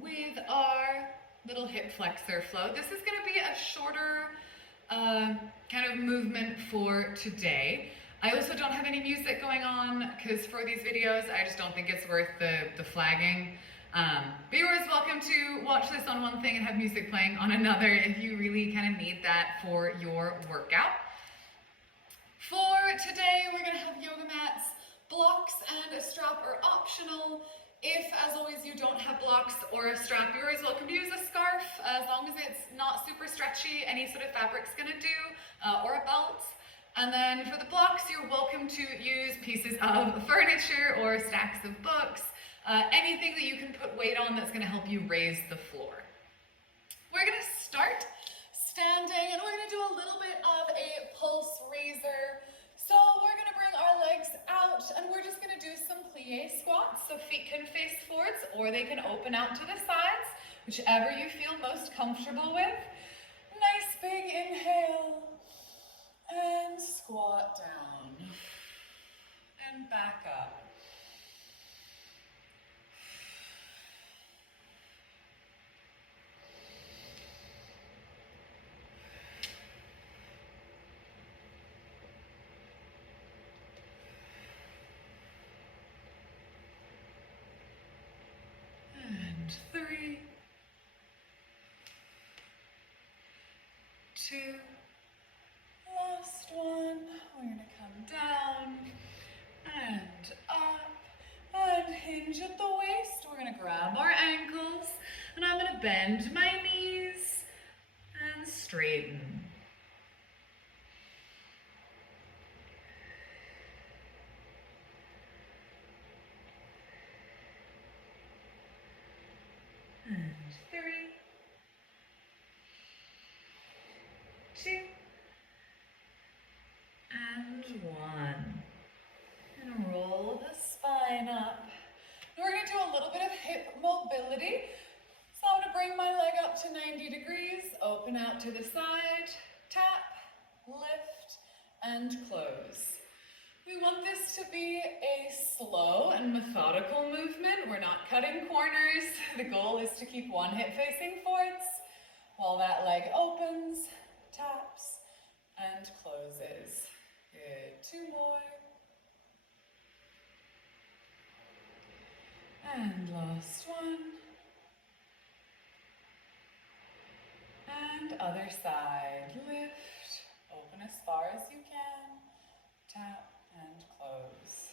with our little hip flexor flow. This is going to be a shorter kind of movement for today. I also don't have any music going on because for these videos, I just don't think it's worth the flagging. But you're always welcome to watch this on one thing and have music playing on another if you really kind of need that for your workout. For today, we're going to have yoga mats. Blocks and a strap are optional. If, as always, you don't have blocks or a strap, you're always welcome to use a scarf, as long as it's not super stretchy. Any sort of fabric's gonna do, or a belt. And then for the blocks, you're welcome to use pieces of furniture or stacks of books, anything that you can put weight on that's gonna help you raise the floor. We're gonna start standing, and we're gonna do a little bit of a pulse raiser. So we're gonna bring our legs out, and we're just gonna do some plie squats. So feet can face forwards, or they can open out to the sides, whichever you feel most comfortable with. Nice big inhale, and squat down, and back up. And 3, 2, last one. We're gonna come down and up and hinge at the waist. We're gonna grab our ankles and I'm gonna bend my knees and straighten. And 3, 2, and 1. And roll the spine up. We're going to do a little bit of hip mobility. So I'm going to bring my leg up to 90 degrees, open out to the side, tap, lift, and close. We want this to be a slow and methodical movement. We're not cutting corners. The goal is to keep one hip facing forwards while that leg opens, taps, and closes. Good. 2 more. And last one. And other side. Lift, open as far as you can, tap, and close.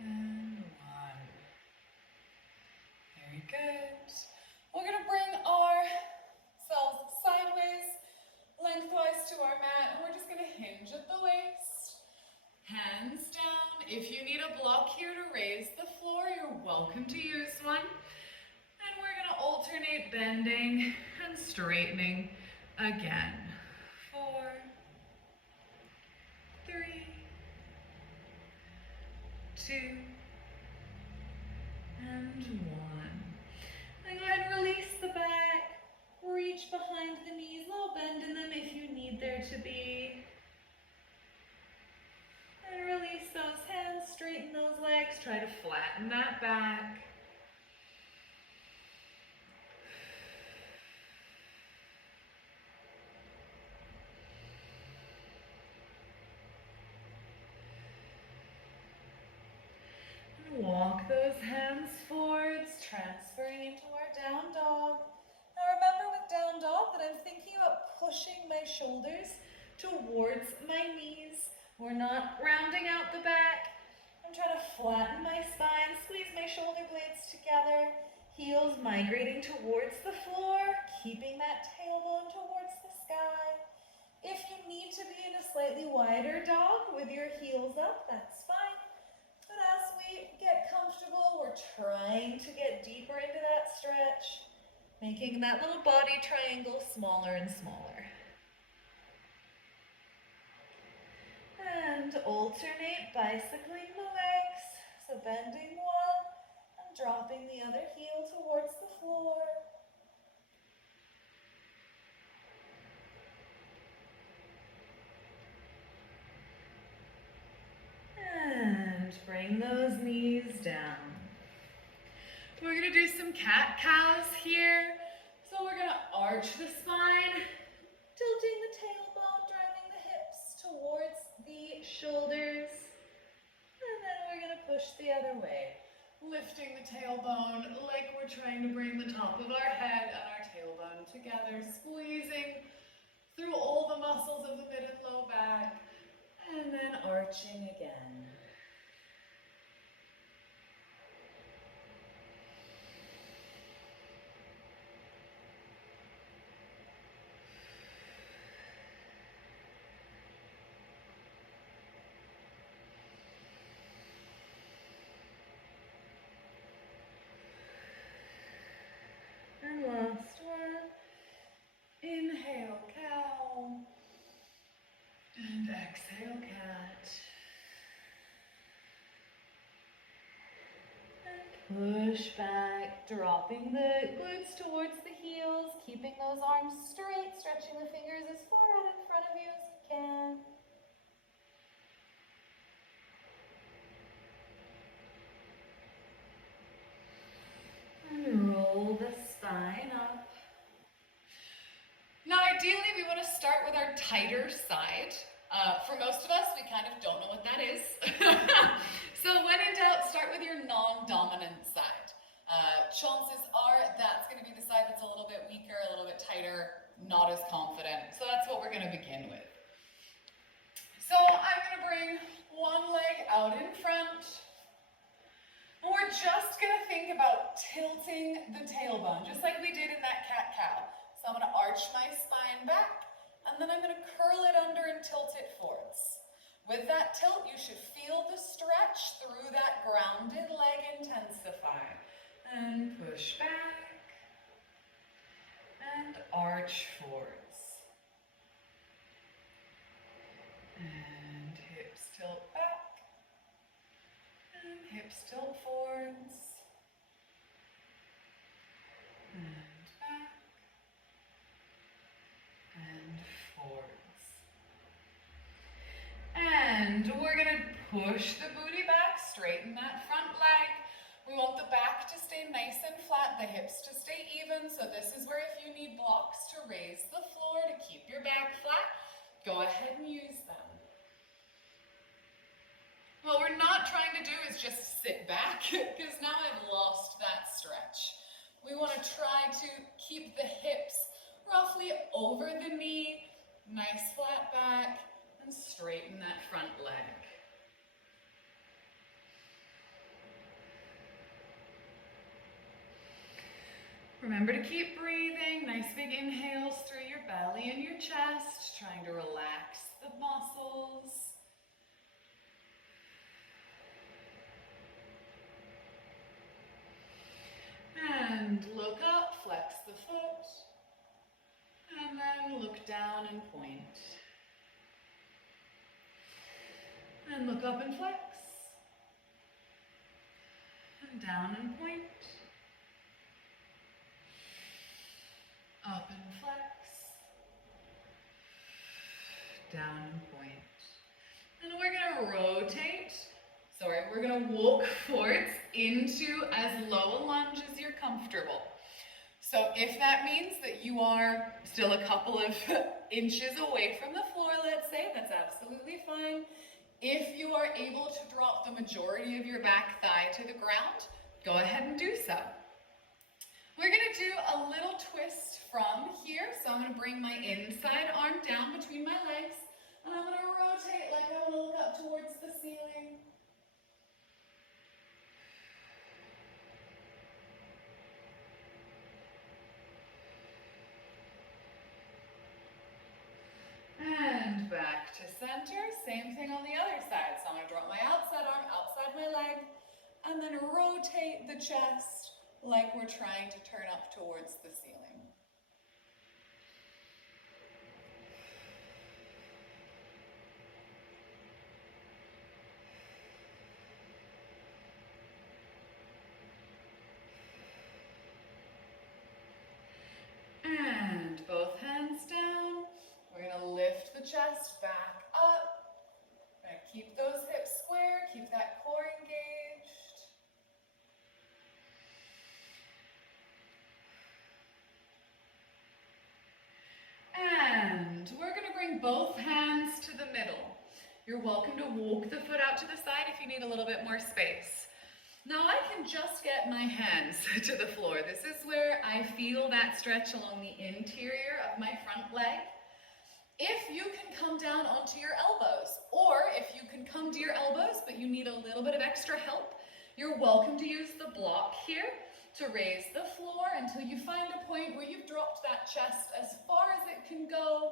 And 1. Very good. We're going to bring ourselves sideways, lengthwise to our mat, and we're just going to hinge at the waist. Hands down. If you need a block here to raise the floor, you're welcome to use one. And we're going to alternate bending and straightening again. 4, 3, 2, and 1. Then go ahead and release the back. Reach behind the knees, a little bend in them if you need there to be. And release those hands, straighten those legs, try to flatten that back. Walk those hands forwards, transferring into our down dog. Now remember with down dog that I'm thinking about pushing my shoulders towards my knees. We're not rounding out the back. I'm trying to flatten my spine, squeeze my shoulder blades together, heels migrating towards the floor, keeping that tailbone towards the sky. If you need to be in a slightly wider dog with your heels up, that's fine. But as we get comfortable, we're trying to get deeper into that stretch, making that little body triangle smaller and smaller. And alternate bicycling the legs. So bending one and dropping the other heel towards the floor. And bring those knees down. We're gonna do some cat-cows here. So we're gonna arch the spine, Tilting the tailbone, driving the hips towards the shoulders. And then we're gonna push the other way. lifting the tailbone like we're trying to bring the top of our head and our tailbone together, squeezing through all the muscles of the mid and low back, And then arching again. And last one. Inhale, cow, and exhale, cat. Push back, dropping the glutes towards the heels, keeping those arms straight, stretching the fingers as far out in front of you as you can. And roll the spine up. Now, ideally, we want to start with our tighter side. For most of us, we kind of don't know what that is. So when in doubt, start with your non-dominant side. Chances are that's going to be the side that's a little bit weaker, a little bit tighter, not as confident. So that's what we're going to begin with. So I'm going to bring one leg out in front. And we're just going to think about tilting the tailbone, just like we did in that cat-cow. So I'm going to arch my spine back, and then I'm going to curl it under and tilt it forwards. With that tilt, you should feel the stretch through that grounded leg intensify. And push back, and arch forwards. And hips tilt back, and hips tilt forwards. And back, and forwards. And we're gonna push the booty back, straighten that front leg. We want the back to stay nice and flat, the hips to stay even. So this is where if you need blocks to raise the floor to keep your back flat, go ahead and use them. What we're not trying to do is just sit back, because now I've lost that stretch. We want to try to keep the hips roughly over the knee, nice flat back, and straighten that front leg. Remember to keep breathing, nice big inhales through your belly and your chest, trying to relax the muscles. And look up, flex the foot, and then look down and point. And look up and flex, and down and point. Up and flex, down and point. And we're gonna rotate. We're gonna walk forwards into as low a lunge as you're comfortable. So if that means that you are still a couple of inches away from the floor, let's say, that's absolutely fine. If you are able to drop the majority of your back thigh to the ground, go ahead and do so. We're gonna do a little twist from here. So I'm gonna bring my inside arm down between my legs, and I'm gonna rotate like I wanna look up towards the ceiling. And back to center, same thing on the other side. So I'm gonna drop my outside arm outside my leg, and then rotate the chest like we're trying to turn up towards the ceiling. chest back up. Gonna keep those hips square, keep that core engaged. And we're gonna bring both hands to the middle. You're welcome to walk the foot out to the side if you need a little bit more space. Now I can just get my hands to the floor. This is where I feel that stretch along the interior of my front leg. If you can come down onto your elbows, or if you can come to your elbows but you need a little bit of extra help, you're welcome to use the block here to raise the floor until you find a point where you've dropped that chest as far as it can go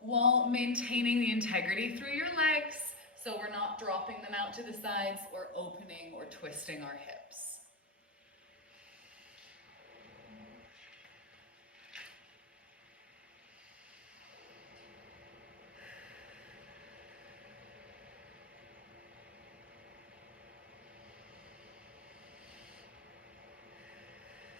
while maintaining the integrity through your legs, so we're not dropping them out to the sides or opening or twisting our hips.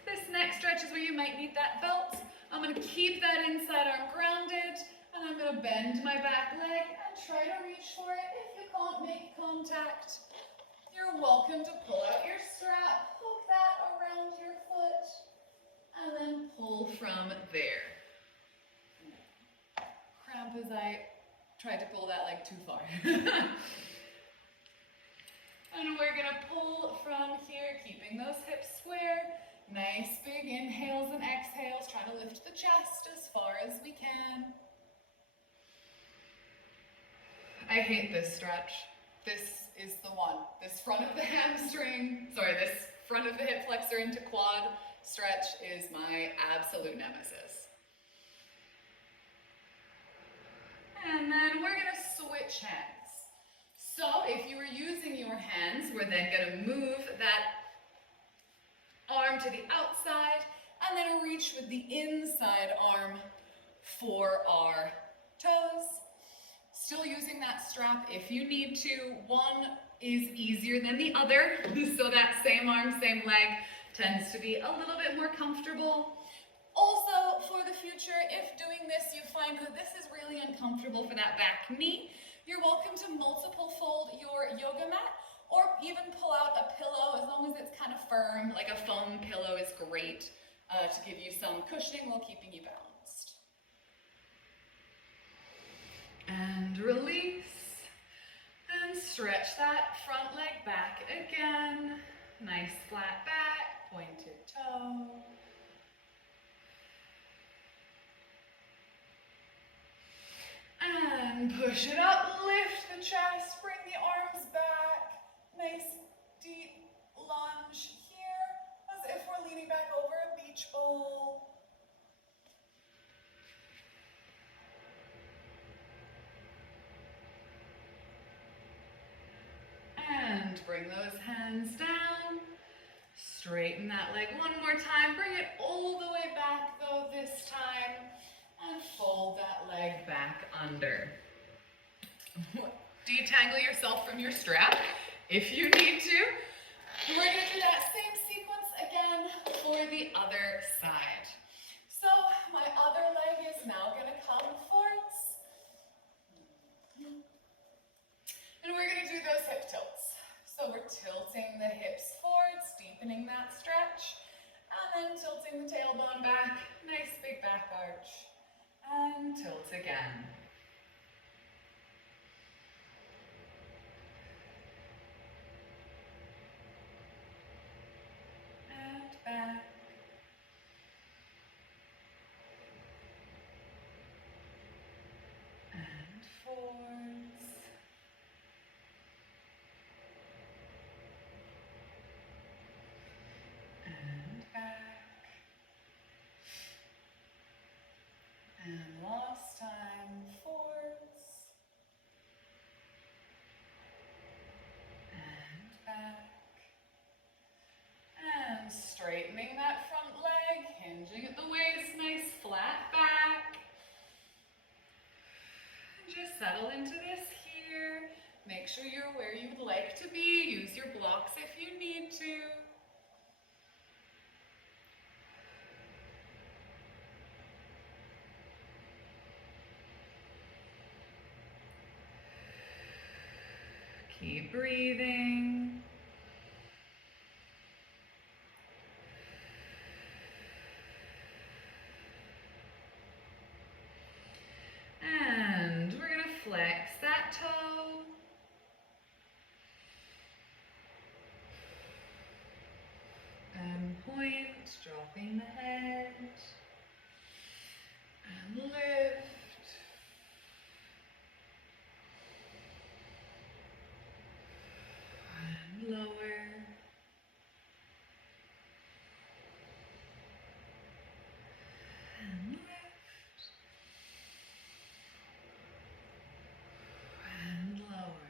This next stretch is where you might need that belt. I'm going to keep that inside arm grounded, and I'm going to bend my back leg and try to reach for it. If you can't make contact, you're welcome to pull out your strap, hook that around your foot, and then pull from there. Cramp as I tried to pull that leg too far. And we're going to pull from here, keeping those hips square. Nice big inhales and exhales, trying to lift the chest as far as we can. I hate this stretch. This is the one. This front of the hamstring, this front of the hip flexor into quad stretch is my absolute nemesis. And then we're gonna switch hands. So if you were using your hands, we're then gonna move that arm to the outside, and then reach with the inside arm for our toes. Still using that strap if you need to. One is easier than the other, so that same arm, same leg tends to be a little bit more comfortable. Also, for the future, if doing this you find that this is really uncomfortable for that back knee, you're welcome to multiple fold your yoga mat, or even pull out a pillow as long as it's kind of firm, like a foam pillow is great to give you some cushioning while keeping you balanced. And release. And stretch that front leg back again. Nice flat back, pointed toe. And push it up, lift the chest, bring the arms back. Nice deep lunge here, as if we're leaning back over a beach bowl. And bring those hands down. Straighten that leg one more time. Bring it all the way back though this time. And fold that leg back under. Detangle yourself from your strap if you need to. We're going to do that same sequence again for the other side. So my other leg is now going to come forwards. And we're going to do those hip tilts. So we're tilting the hips forwards, deepening that stretch, and then tilting the tailbone back. Nice big back arch. And tilt again. And back. And forwards. And back. And last time, forwards. And back. And straightening that front leg, hinging at the waist, nice flat back. And just settle into this here. Make sure you're where you'd like to be. Use your blocks if you need to. Keep breathing. And we're gonna flex that toe. And point, dropping the head. And lift. And lower. And lift. And lower.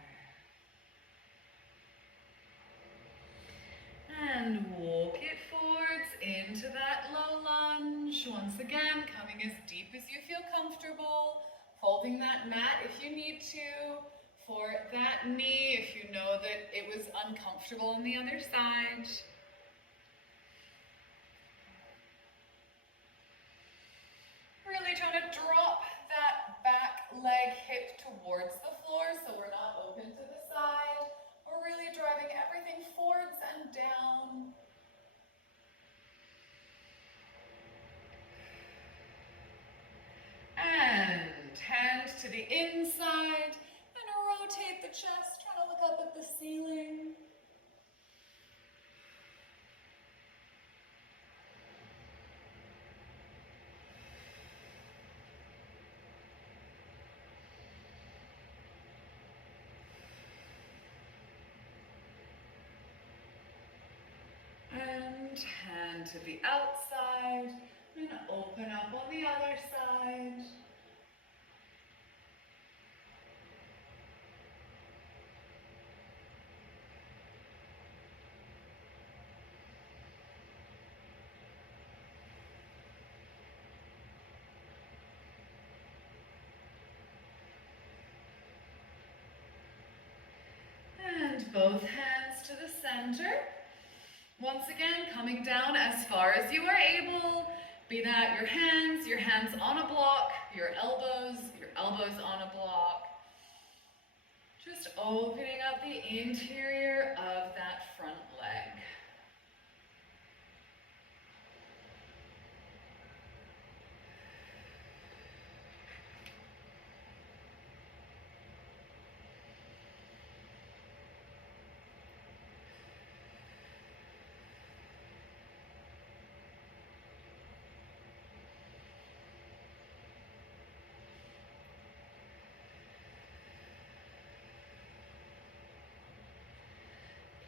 And walk it forwards into that low lunge. Once again, coming as deep as you feel comfortable. Holding that mat if you need to. For that knee, if you know that it was uncomfortable on the other side. Really trying to drop that back leg hip towards the floor so we're not open to the side. We're really driving everything forwards and down. And hand to the inside and rotate the chest, trying to look up at the ceiling. And hand to the outside and open up on the other side. And both hands to the center. Once again, coming down as far as you are able. Be that your hands on a block, your elbows on a block. Just opening up the interior of that front leg.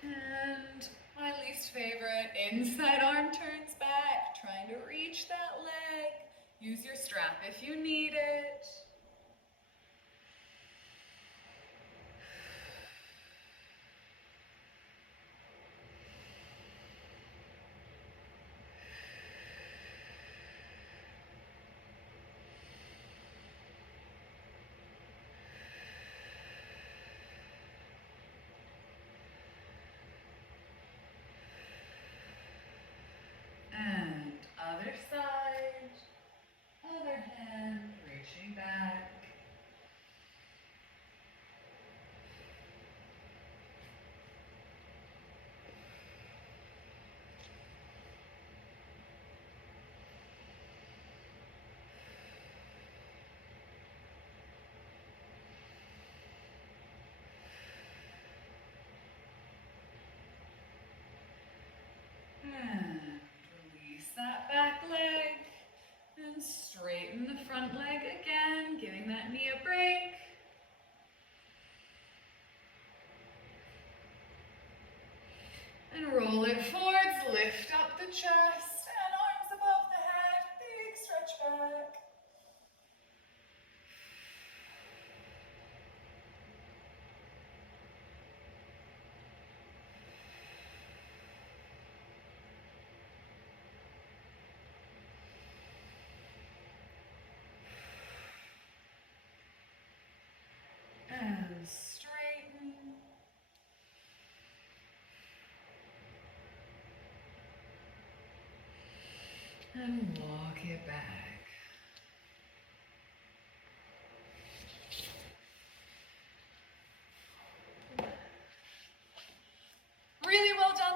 And my least favorite, inside arm turns back, trying to reach that leg. Use your strap if you need it. And other side, other hand, reaching back. And release that back leg. And straighten the front leg again, giving that knee a break. And roll it forwards, lift up the chest, and arms above the head, big stretch back. And straighten. And walk it back.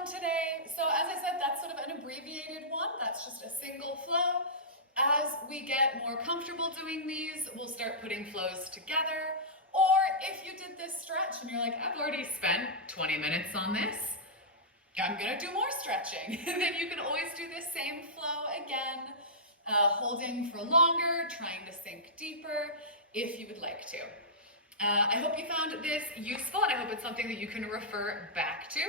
one today. So as I said, that's sort of an abbreviated one. That's just a single flow. As we get more comfortable doing these, we'll start putting flows together. Or if you did this stretch and you're like, I've already spent 20 minutes on this, I'm gonna do more stretching. Then you can always do this same flow again, holding for longer, trying to sink deeper if you would like to. I hope you found this useful, and I hope it's something that you can refer back to.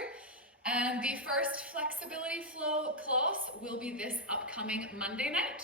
And the first flexibility flow close will be this upcoming Monday night.